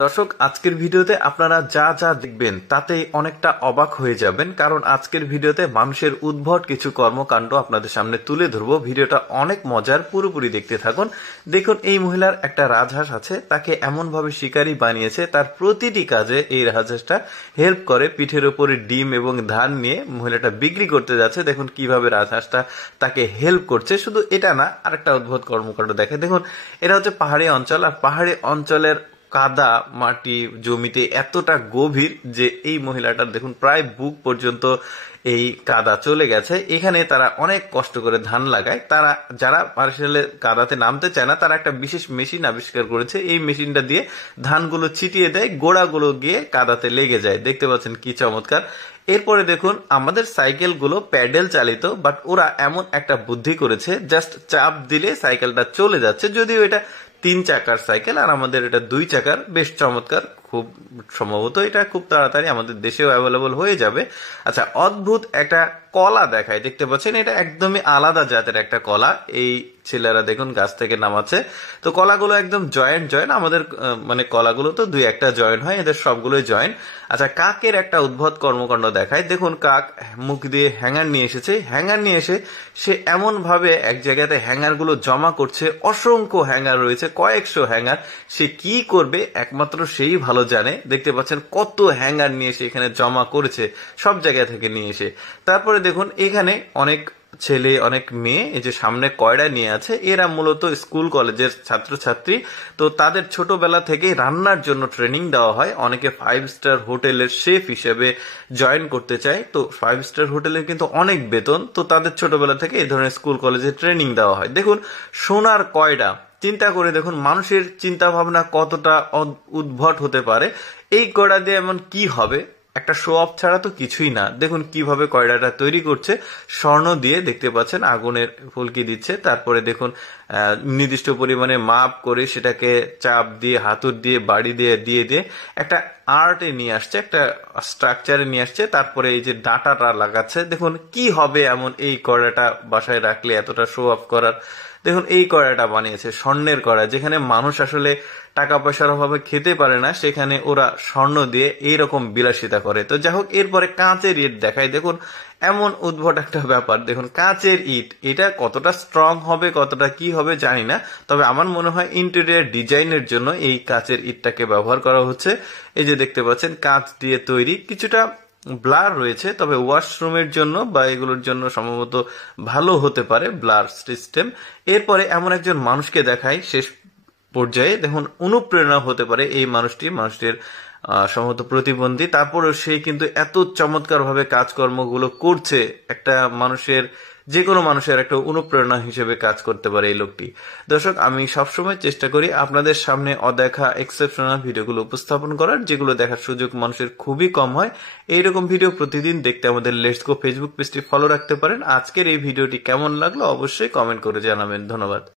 দর্শক, আজকের ভিডিওতে আপনারা যা যা দেখবেন তাতেই অনেকটা অবাক হয়ে যাবেন, কারণ আজকের ভিডিওতে মানুষের উদ্ভট কিছু কর্মকাণ্ড আপনাদের সামনে তুলে ধরবো। ভিডিওটা অনেক মজার, পুরোপুরি দেখতে থাকুন। দেখুন, এই মহিলার একটা রাজহাঁস আছে, তাকে এমন ভাবে শিকারী বানিয়েছে, তার প্রতিটি কাজে এই রাজহাঁসটা হেল্প করে। পিঠের উপরে ডিম এবং ধান নিয়ে মহিলাটা বিক্রি করতে যাচ্ছে। দেখুন কিভাবে রাজহাঁসটা তাকে হেল্প করছে। শুধু এটা না, আরেকটা অদ্ভুত কর্মকাণ্ড দেখে। দেখুন, এটা হচ্ছে পাহাড়ি অঞ্চল, আর পাহাড়ি অঞ্চলের কাদা মাটি জমিতে এতটা গভীর যে এই মহিলাটার দেখুন প্রায় বুক পর্যন্ত এই কাদা চলে গেছে। এখানে তারা অনেক কষ্ট করে ধান লাগায়। তারা যারা আসলে কাদাতে নামতে চায় না, তারা একটা বিশেষ মেশিন আবিষ্কার করেছে। এই মেশিনটা দিয়ে ধানগুলো ছিটিয়ে দেয়, গোড়াগুলো গিয়ে কাদাতে লেগে যায়। দেখতে পাচ্ছেন কি চমৎকার। এরপরে দেখুন, আমাদের সাইকেলগুলো প্যাডেল চালিত, বাট ওরা এমন একটা বুদ্ধি করেছে, জাস্ট চাপ দিলে সাইকেলটা চলে যাচ্ছে। যদিও এটা 3 চাকার সাইকেল, আর আমাদের এটা 2 চাকার। বেশ চমৎকার। খুব সম্ভবত এটা খুব তাড়াতাড়ি আমাদের দেশেও অ্যাভেলেবল হয়ে যাবে। আচ্ছা, অদ্ভুত একটা কলা দেখায়, দেখতে পাচ্ছেন। এটা একদমই আলাদা জাতের একটা কলা। এই ছেলেরা দেখুন গাছ থেকে নামাচ্ছে। তো কলাগুলো একদম জয়েন্ট জয়েন্ট। আমাদের মানে কলাগুলো তো 2-1টা জয়েন্ট হয়, এদের সবগুলোই জয়েন্ট। আচ্ছা, কাকের একটা উদ্ভট কর্মকাণ্ড দেখায়। দেখুন, কাক মুখ দিয়ে হ্যাঙ্গার নিয়ে এসেছে। হ্যাঙ্গার নিয়ে এসে সে এমন ভাবে এক জায়গাতে হ্যাঙ্গার গুলো জমা করছে। অসংখ্য হ্যাঙ্গার রয়েছে, কয়েকশো হ্যাঙ্গার। সে কি করবে একমাত্র সেই ভালো জানে। দেখতে পাচ্ছেন কত হ্যাঙ্গার নিয়ে এসে এখানে জমা করেছে, সব জায়গা থেকে নিয়ে এসে। তারপরে দেখুন, এখানে অনেক ছেলে অনেক মেয়ে এই যে সামনে কয়রা নিয়ে আছে, এরা মূলত স্কুল কলেজের ছাত্রছাত্রী। তো তাদের ছোটবেলা থেকে রান্নার জন্য ট্রেনিং দেওয়া হয়। অনেকে 5 স্টার হোটেলের শেফ হিসেবে জয়েন করতে চায়। তো 5 স্টার হোটেলের কিন্তু অনেক বেতন। তো তাদের ছোটবেলা থেকে এই ধরনের স্কুল কলেজে ট্রেনিং দেওয়া হয়। দেখুন, সোনার কয়রা। চিন্তা করে দেখুন মানুষের চিন্তা ভাবনা কতটা উদ্ভট হতে পারে। এই কয়রা দিয়ে এমন কি হবে? একটা শো অফ ছাড়া তো কিছুই না। দেখুন কিভাবে কয়লাটা তৈরি করছে, স্বর্ণ দিয়ে। দেখতে পাচ্ছেন আগুনের ফুলকি দিচ্ছে। তারপরে দেখুন নির্দিষ্ট পরিমাণে মাপ করে সেটাকে চাপ দিয়ে, হাতুর দিয়ে, বাড়ি দিয়ে দিয়ে দিয়ে একটা আর্টে নিয়ে আসছে, একটা স্ট্রাকচারে নিয়ে আসছে। তারপরে এই যে ডাঁটাটা লাগাচ্ছে। দেখুন কি হবে এমন এই কয়লাটা বাসায় রাখলে এতটা শো অফ করার। দেখুন এই কড়াইটা বানিয়েছে স্বর্ণের কড়াই। যেখানে মানুষ আসলে টাকা পয়সার অভাবে খেতে পারে না, সেখানে ওরা স্বর্ণ দিয়ে এইরকম বিলাসিতা করে। তো যাই হোক, এরপরে কাঁচের ইট দেখায়। দেখুন এমন উদ্ভট একটা ব্যাপার। দেখুন কাঁচের ইট, এটা কতটা স্ট্রং হবে, কতটা কি হবে জানি না। তবে আমার মনে হয় ইন্টেরিয়ার ডিজাইনের জন্য এই কাঁচের ইটটাকে ব্যবহার করা হচ্ছে। এই যে দেখতে পাচ্ছেন কাঁচ দিয়ে তৈরি। কিছুটা ব্লার রয়েছে, তবে ওয়াশরুমের জন্য বা এগুলোর জন্য সম্ভবত ভালো হতে পারে ব্লার সিস্টেম। এরপরে এমন একজন মানুষকে দেখায় শেষ পর্যায়ে। দেখুন অনুপ্রেরণা হতে পারে এই মানুষটির সম্ভবত প্রতিবন্ধী। তারপরেও সে কিন্তু এত চমৎকার ভাবে কাজকর্মগুলো করছে। একটা মানুষের, যে কোনো মানুষের একটা অনুপ্রেরণা হিসেবে কাজ করতে পারে এই লোকটি। দর্শক, আমি সবসময় চেষ্টা করি আপনাদের সামনে অদেখা এক্সেপশনাল ভিডিওগুলো উপস্থাপন করার, যেগুলো দেখার সুযোগ মানুষের খুবই কম হয়। এইরকম ভিডিও প্রতিদিন দেখতে আমাদের লেটস গো ফেসবুক পেজটি ফলো রাখতে পারেন। আজকের এই ভিডিওটি কেমন লাগলো অবশ্যই কমেন্ট করে জানাবেন। ধন্যবাদ।